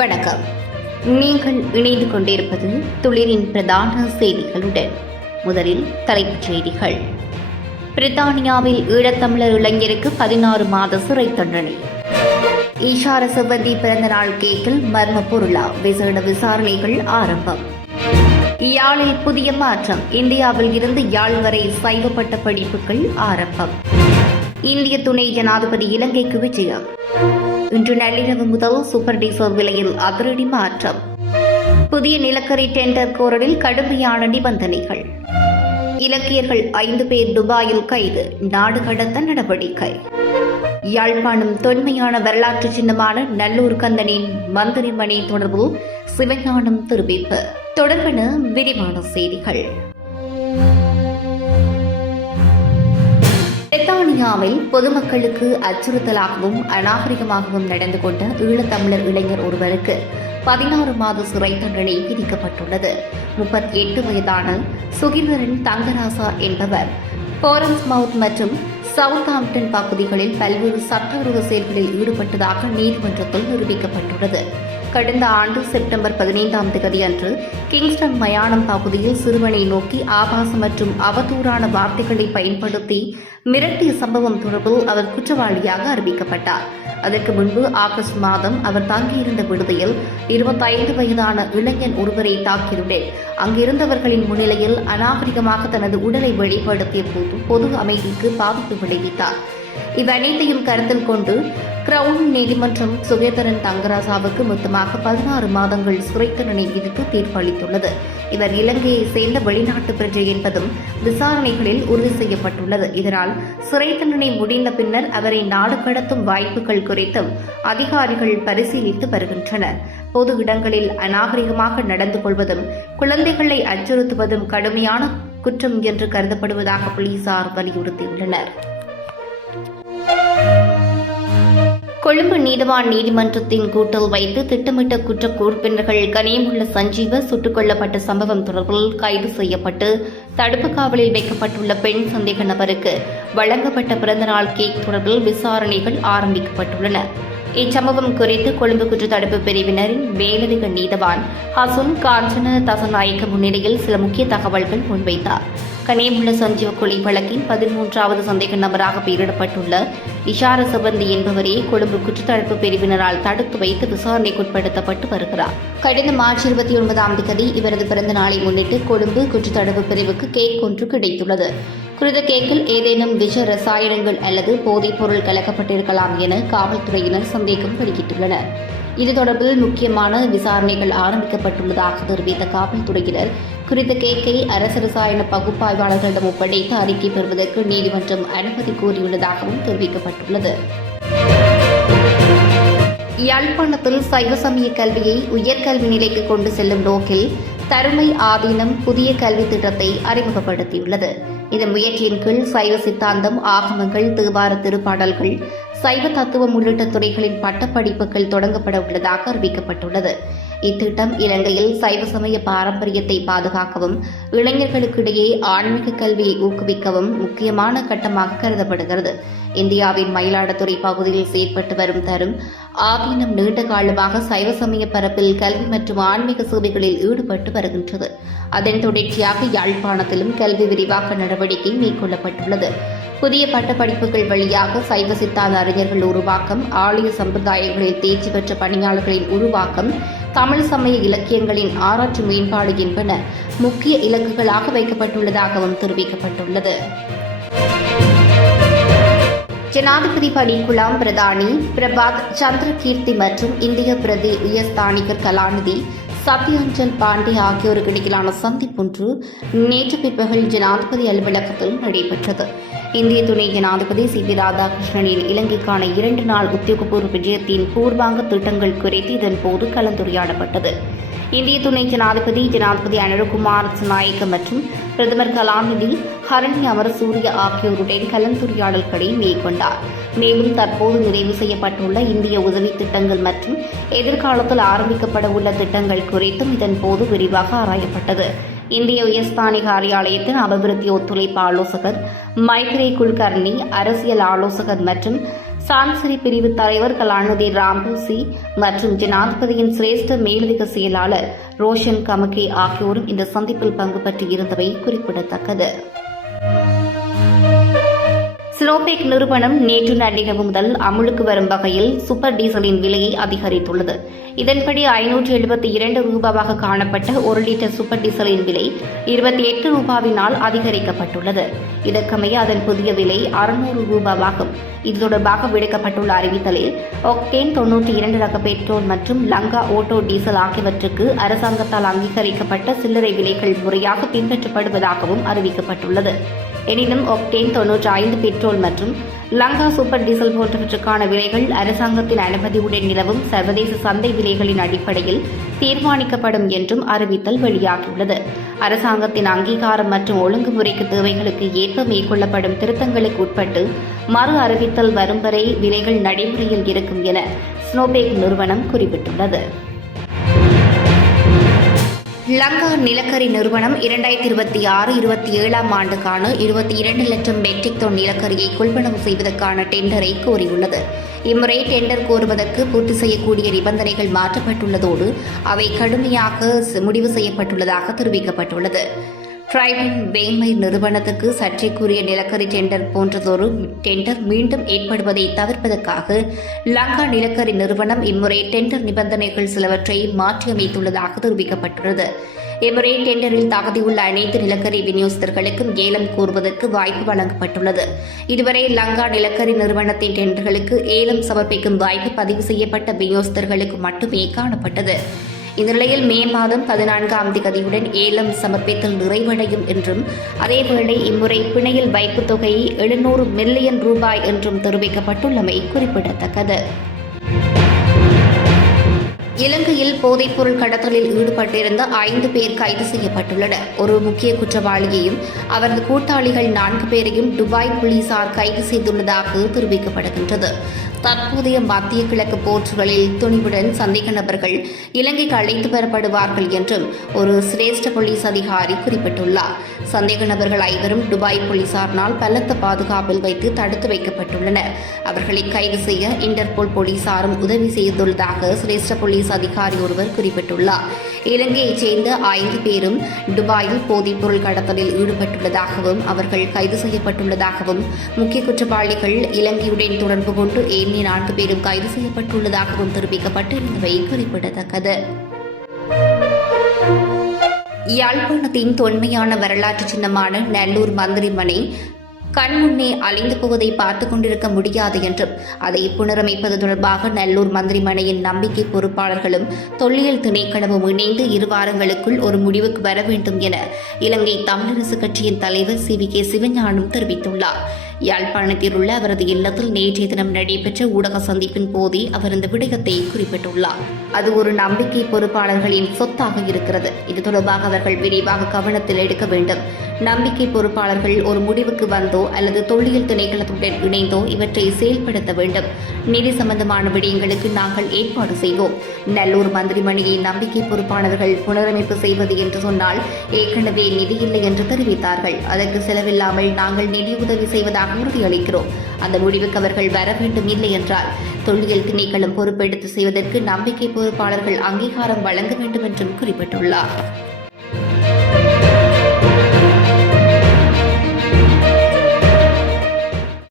வணக்கம். நீங்கள் இணைந்து கொண்டிருப்பது துளிரின் பிரதான செய்திகளுடன். முதலில் தலைப்புச் செய்திகள். பிரித்தானியாவில் ஈழத்தமிழர் இளைஞருக்கு 16 மாத சிறை தண்டனை. ஈஷார சிவந்தி பிறந்தநாள் கேக்கில் மர்ம பொருளா? விசேட விசாரணைகள் ஆரம்பம். யாழில் புதிய மாற்றம். இந்தியாவில் இருந்து யாழ் வரை சைவப்பட்ட படிப்புகள் ஆரம்பம். இந்திய துணை ஜனாதிபதி இலங்கைக்கு விஜயம். இன்று நள்ளிரவு முதல் சூப்பர் டீசல் விலையில் அதிரடி மாற்றம். புதிய நிலக்கரி டெண்டர் கோரலில் கடுமையான நிபந்தனைகள். இலக்கியர்கள் 5 பேர் துபாயில் கைது. நாடு கடத்த நடவடிக்கை. யாழ்ப்பாணம் தொன்மையான வரலாற்று சின்னமான நல்லூர் கந்தனின் மந்திரிமணி தொடர்பில் சிவஞானம் தெரிவிப்பு. தொடர்பான விரிவான செய்திகள். பிரித்தானியாவில் பொதுமக்களுக்கு அச்சுறுத்தலாகவும் அநாகரிகமாகவும் நடந்து கொண்ட ஈழத்தமிழர் இளைஞர் ஒருவருக்கு 16 மாத சிறை தண்டனை விதிக்கப்பட்டுள்ளது. 38 வயதான சுகிர்தரன் தங்கராசா என்பவர் போரன்ஸ்மவுத் மற்றும் சவுத்தாம்ப்டன் பகுதிகளில் பல்வேறு சட்டவிரோத செயல்களில் ஈடுபட்டதாக நீதிமன்றத்தில் நிரூபிக்கப்பட்டுள்ளது. கடந்த ஆண்டு செப்டம்பர் 15ஆம் தேதி அன்று கிங்ஸ்டன் மயானம் பகுதியில் சிறுவனை நோக்கி ஆபாச மற்றும் அவதூறான வார்த்தைகளை பயன்படுத்தி மிரட்டிய சம்பவம் தொடர்பில் அவர் குற்றவாளியாக அறிவிக்கப்பட்டார். அதற்கு முன்பு ஆகஸ்ட் மாதம் அவர் தங்கியிருந்த விடுதியில் 25 வயதான இளைஞன் ஒருவரை தாக்கியதுடன் அங்கிருந்தவர்களின் முன்னிலையில் அநாகரிகமாக தனது உடலை வெளிப்படுத்திய போது பொது அமைதிக்கு பாதிப்பு விளைவித்தார். இவ்வனைத்தையும் கருத்தில் கொண்டு கிரவுன் நீதிமன்றம் சுகேதரன் தங்கராசாவுக்கு மொத்தமாக 16 மாதங்கள் சிறை தண்டனை விதித்து தீர்ப்பளித்துள்ளது. இவர் இலங்கையை சேர்ந்த வெளிநாட்டு பிரஜை என்பதும் விசாரணைகளில் உறுதி செய்யப்பட்டுள்ளது. இதனால் சிறை தண்டனை முடிந்த பின்னர் அவரை நாடு கடத்தும் வாய்ப்புகள் குறித்தும் அதிகாரிகள் பரிசீலித்து வருகின்றனர். பொது இடங்களில் அநாகரிகமாக நடந்து கொள்வதும் குழந்தைகளை அச்சுறுத்துவதும் கடுமையான குற்றம் என்று கருதப்படுவதாக போலீசார் வலியுறுத்தியுள்ளனர். கொழும்பு நீதவான் நீதிமன்றத்தின் கூட்டில் வைத்து திட்டமிட்ட குற்ற உறுப்பினர்கள் கனியமுள்ள சஞ்சீவ சுட்டுக் கொல்லப்பட்ட சம்பவம் தொடர்பில் கைது செய்யப்பட்டு தடுப்பு காவலில் வைக்கப்பட்டுள்ள பெண் சந்தேக நபருக்கு வழங்கப்பட்ட பிறந்தநாள் கேக் தொடர்பில் விசாரணைகள் ஆரம்பிக்கப்பட்டுள்ளன. இச்சம்பவம் குறித்து கொழும்பு குற்றத்தடுப்பு பிரிவினரின் மேலதிக நீதவான் ஹசுன் காஞ்சன தசநாயக்க முன்னிலையில் சில முக்கிய தகவல்கள் முன்வைத்தார். கனியமுள்ள சஞ்சீவ கொலை வழக்கின் 13வது சந்தேக நபராக பெயரிடப்பட்டுள்ள இஷார சிவந்தி என்பவரே கொழும்பு குற்றத்தடுப்பு பிரிவினரால் தடுத்து வைத்து விசாரணைக்குட்படுத்தப்பட்டு வருகிறார். கடந்த மார்ச் 29ஆம் தேதி இவரது பிறந்த நாளை முன்னிட்டு கொழும்பு குற்றத்தடுப்பு பிரிவுக்கு கேக் ஒன்று கிடைத்துள்ளது. குறித்த கேக்கில் ஏதேனும் விஷ ரசாயனங்கள் அல்லது போதைப் பொருள் கலக்கப்பட்டிருக்கலாம் என காவல்துறையினர் சந்தேகம் வெளியிட்டுள்ளனர். இது தொடர்பில் முக்கியமான விசாரணைகள் ஆரம்பிக்கப்பட்டுள்ளதாக தெரிவித்த காவல்துறையினர் குறித்த கேக்கை அரசு ரசாயன பகுப்பாய்வாளர்களிடம் ஒப்படைத்து அறிக்கை பெறுவதற்கு நீதிமன்றம் அனுமதி கோரியுள்ளதாகவும் தெரிவிக்கப்பட்டுள்ளது. யாழ்ப்பாணத்தில் சைவ சமய கல்வியை உயர்கல்வி நிலைக்கு கொண்டு செல்லும் நோக்கில் தருமை ஆதீனம் புதிய கல்வி திட்டத்தை அறிமுகப்படுத்தியுள்ளது. இந்த முயற்சியின் கீழ் சைவ சித்தாந்தம், ஆகமங்கள், தேவார திருப்பாடல்கள், சைவ தத்துவம் உள்ளிட்ட துறைகளின் பட்டப்படிப்புகள் தொடங்கப்பட உள்ளதாக அறிவிக்கப்பட்டுள்ளது. இத்திட்டம் இலங்கையில் சைவ சமய பாரம்பரியத்தை பாதுகாக்கவும் இளைஞர்களுக்கிடையே ஆன்மீக கல்வியை ஊக்குவிக்கவும் முக்கியமான கட்டமாக கருதப்படுகிறது. இந்தியாவின் மயிலாடுதுறை பகுதியில் செயற்பட்டு வரும் தரும் ஆதீனம் நீண்ட காலமாக சைவ சமய பரப்பில் கல்வி மற்றும் ஆன்மீக சேவைகளில் ஈடுபட்டு வருகின்றது. அதன் தொடர்ச்சியாக யாழ்ப்பாணத்திலும் கல்வி விரிவாக்க நடவடிக்கை மேற்கொள்ளப்பட்டுள்ளது. புதிய பட்டப்படிப்புகள் வழியாக சைவ சித்தாந்த அறிஞர்கள் உருவாக்கம், ஆலய சம்பிரதாயங்களில் தேர்ச்சி பெற்ற பணியாளர்களின் உருவாக்கம், தமிழ் சமய இலக்கியங்களின் ஆராய்ச்சி மேம்பாடு என்பன முக்கிய இலக்குகளாக வைக்கப்பட்டுள்ளதாகவும் தெரிவிக்கப்பட்டுள்ளது. ஜனாதிபதி பணிக்குழாம் பிரதானி பிரபாத் சந்திரகீர்த்தி மற்றும் இந்திய பிரதி உயர்ஸ்தானிகர் கலாநிதி சத்யஞ்சன் பாண்டே ஆகியோருக்கு இடையிலான சந்திப்பொன்று நேற்று பிற்பகல் ஜனாதிபதி அலுவலகத்தில் நடைபெற்றது. இந்திய துணை ஜனாதிபதி சி.பி. ராதாகிருஷ்ணனின் இலங்கைக்கான 2 நாள் உத்தியோகபூர்வ விஜயத்தின் பூர்வாங்க திட்டங்கள் குறித்து இதன்போது கலந்துரையாடப்பட்டது. இந்திய துணை ஜனாதிபதி அனுரகுமார் நாயக்க மற்றும் பிரதமர் கலாநிதி ஹரணி அமரசூரிய ஆகியோருடன் கலந்துரையாடல்களை மேற்கொண்டார். மேலும் தற்போது நிறைவு செய்யப்பட்டுள்ள இந்திய உதவி திட்டங்கள் மற்றும் எதிர்காலத்தில் ஆரம்பிக்கப்பட உள்ள திட்டங்கள் குறித்தும் இதன்போது விரிவாக ஆராயப்பட்டது. இந்திய உயர்ஸ்தானிக காரியாலயத்தின் அபிவிருத்தி ஒத்துழைப்பு ஆலோசகர் மைத்ரே குல்கர்னி, அரசியல் ஆலோசகர் மற்றும் சான்சரி பிரிவு தலைவர் கலாநிதி ராம்பூசி மற்றும் ஜனாதிபதியின் சிரேஷ்ட மேலதிக செயலாளர் ரோஷன் கமகே ஆகியோரும் இந்த சந்திப்பில் பங்கு பற்றியிருந்தவை குறிப்பிடத்தக்கது. ஸ்னோபெக் நிறுவனம் நேற்று நள்ளிரவு முதல் அமுலுக்கு வரும் வகையில் சூப்பர் டீசலின் விலையை அதிகரித்துள்ளது. இதன்படி 572 ரூபாவாக காணப்பட்ட 1 லிட்டர் சூப்பர் டீசலின் விலை 28 ரூபாவினால் அதிகரிக்கப்பட்டுள்ளது. இதற்கமைய அதன் புதிய விலை 600 ரூபாவாகும். இது தொடர்பாக விடுக்கப்பட்டுள்ள அறிவித்தலில் ஒக்டேன் 92 ரக பெட்ரோல் மற்றும் லங்கா ஓட்டோ டீசல் ஆகியவற்றுக்கு அரசாங்கத்தால் அங்கீகரிக்கப்பட்ட சில்லறை விலைகள் முறையாக பின்பற்றப்படுவதாகவும் அறிவிக்கப்பட்டுள்ளது. எனினும் ஒக்டேன் 95 பெட்ரோல் மற்றும் லங்கா சூப்பர் டீசல் போன்றவற்றுக்கான விலைகள் அரசாங்கத்தின் அனுமதியுடன் நிலவும் சர்வதேச சந்தை விலைகளின் அடிப்படையில் தீர்மானிக்கப்படும் என்றும் அறிவித்தல் வெளியாகியுள்ளது. அரசாங்கத்தின் அங்கீகாரம் மற்றும் ஒழுங்குமுறைக்கு தேவைகளுக்கு ஏற்ப மேற்கொள்ளப்படும் திருத்தங்களுக்கு உட்பட்டு மறு அறிவித்தல் வரும் வரை விலைகள் நடைமுறையில் இருக்கும் என ஸ்னோபெக் நிறுவனம் குறிப்பிட்டுள்ளது. லங்கா நிலக்கரி நிறுவனம் 2026-27 ஆண்டுக்கான 22 லட்சம் மெட்ரிக் டன் நிலக்கரியை கொள்வனவு செய்வதற்கான டெண்டரை கோரியுள்ளது. இம்முறை டெண்டர் கோருவதற்கு பூர்த்தி செய்யக்கூடிய நிபந்தனைகள் மாற்றப்பட்டுள்ளதோடு அவை கடுமையாக முடிவு செய்யப்பட்டுள்ளதாக தெரிவிக்கப்பட்டுள்ளது. டிரைடன் வேண்மை நிறுவனத்துக்கு சர்ச்சைக்குரிய நிலக்கரி டெண்டர் போன்றதொரு டெண்டர் மீண்டும் ஏற்படுவதை தவிர்ப்பதற்காக லங்கா நிலக்கரி நிறுவனம் இம்முறை டெண்டர் நிபந்தனைகள் சிலவற்றை மாற்றியமைத்துள்ளதாக தெரிவிக்கப்பட்டுள்ளது. இம்முறை டெண்டரில் தகுதியுள்ள அனைத்து நிலக்கரி விநியோகஸ்தர்களுக்கும் ஏலம் கோருவதற்கு வாய்ப்பு வழங்கப்பட்டுள்ளது. இதுவரை லங்கா நிலக்கரி நிறுவனத்தின் டெண்டர்களுக்கு ஏலம் சமர்ப்பிக்கும் வாய்ப்பு பதிவு செய்யப்பட்ட விநியோகஸ்தர்களுக்கு மட்டுமே காணப்பட்டது. இந்த நிலையில் மே மாதம் 14ஆம் தேதியுடன் ஏலம் சமர்ப்பித்தல் நிறைவடையும் என்றும் அதேவேளை இம்முறை பிணையில் வைப்புத் தொகை 700 மில்லியன் ரூபாய் என்றும் தெரிவிக்கப்பட்டுள்ளமை குறிப்பிடத்தக்கது. இலங்கையில் போதைப்பொருள் கடத்தலில் ஈடுபட்டிருந்த 5 பேர் கைது செய்யப்பட்டுள்ளனர். ஒரு முக்கிய குற்றவாளியையும் அவரது கூட்டாளிகள் 4 பேரையும் துபாய் போலீசார் கைது செய்துள்ளதாக தெரிவிக்கப்படுகின்றது. தற்போதைய மத்திய கிழக்கு போர்ச்சுகலில் துணிவுடன் சந்தேக நபர்கள் இலங்கைக்கு அழைத்து வரப்படுவார்கள் என்றும் ஒரு சிரேஷ்ட போலீஸ் அதிகாரி குறிப்பிட்டுள்ளார். சந்தேக நபர்கள் 5 துபாய் போலீசாரினால் பலத்த பாதுகாப்பில் வைத்து தடுத்து வைக்கப்பட்டுள்ளனர். அவர்களை கைது செய்ய இன்டர்போல் போலீசாரும் உதவி செய்துள்ளதாக சிரேஷ்ட போலீஸ் அதிகாரி ஒருவர் குறிப்பிட்டுள்ளார். இலங்கையைச் சேர்ந்த 5 பேரும் துபாயில் போதைப்பொருள் கடத்தலில் ஈடுபட்டுள்ளதாகவும் அவர்கள் கைது செய்யப்பட்டுள்ளதாகவும் முக்கிய குற்றவாளிகள் இலங்கையுடன் தொடர்பு கொண்டு 4 பேரும் கைது செய்யப்பட்டுள்ளதாகவும் தெரிவிக்கப்பட்டிருந்தவை குறிப்பிடத்தக்கது. யாழ்ப்பாணத்தின் தொன்மையான வரலாற்று சின்னமான நல்லூர் மந்திரிமனை கண்முன்னே அழிந்து போவதை பார்த்துக் கொண்டிருக்க முடியாது என்றும் அதை புனரமைப்பது தொடர்பாக நல்லூர் மந்திரிமனையின் நம்பிக்கை பொறுப்பாளர்களும் தொல்லியல் திணைக்களமும் இணைந்து 2 வாரங்களுக்குள் ஒரு முடிவுக்கு வர வேண்டும் என இலங்கை தமிழரசு கட்சியின் தலைவர் CVK சிவஞானம் தெரிவித்துள்ளார். யாழ்ப்பாணத்தில் உள்ள அவரது இல்லத்தில் நேற்றைய தினம் நடைபெற்ற ஊடக சந்திப்பின் போதே அவர் இந்த விடயத்தை குறிப்பிட்டுள்ளார். அது ஒரு நம்பிக்கை பொறுப்பாளர்களின் சொத்தாக இருக்கிறது. இது தொடர்பாக அவர்கள் விரிவாக கவனத்தில் எடுக்க வேண்டும். நம்பிக்கை பொறுப்பாளர்கள் ஒரு முடிவுக்கு வந்தோ அல்லது தொல்லியல் திணைக்களத்துடன் இணைந்தோ இவற்றை செயல்படுத்த வேண்டும். நிதி சம்பந்தமான விடயங்களுக்கு நாங்கள் ஏற்பாடு செய்வோம். நல்லூர் மந்திரிமனையை நம்பிக்கை பொறுப்பாளர்கள் புனரமைப்பு செய்வது என்று சொன்னால் ஏற்கனவே நிதி இல்லை என்று தெரிவித்தார்கள். அதற்கு செலவில்லாமல் நாங்கள் நிதியுதவி செய்வதாக உறுதியளிக்கிறோம். அந்த முடிவுக்கு அவர்கள் வர வேண்டும். இல்லை என்றால் தொல்லியல் திணைக்களம் பொறுப்பெடுத்து செய்வதற்கு நம்பிக்கை பொறுப்பாளர்கள் அங்கீகாரம் வழங்க வேண்டும் என்றும் குறிப்பிட்டுள்ளார்.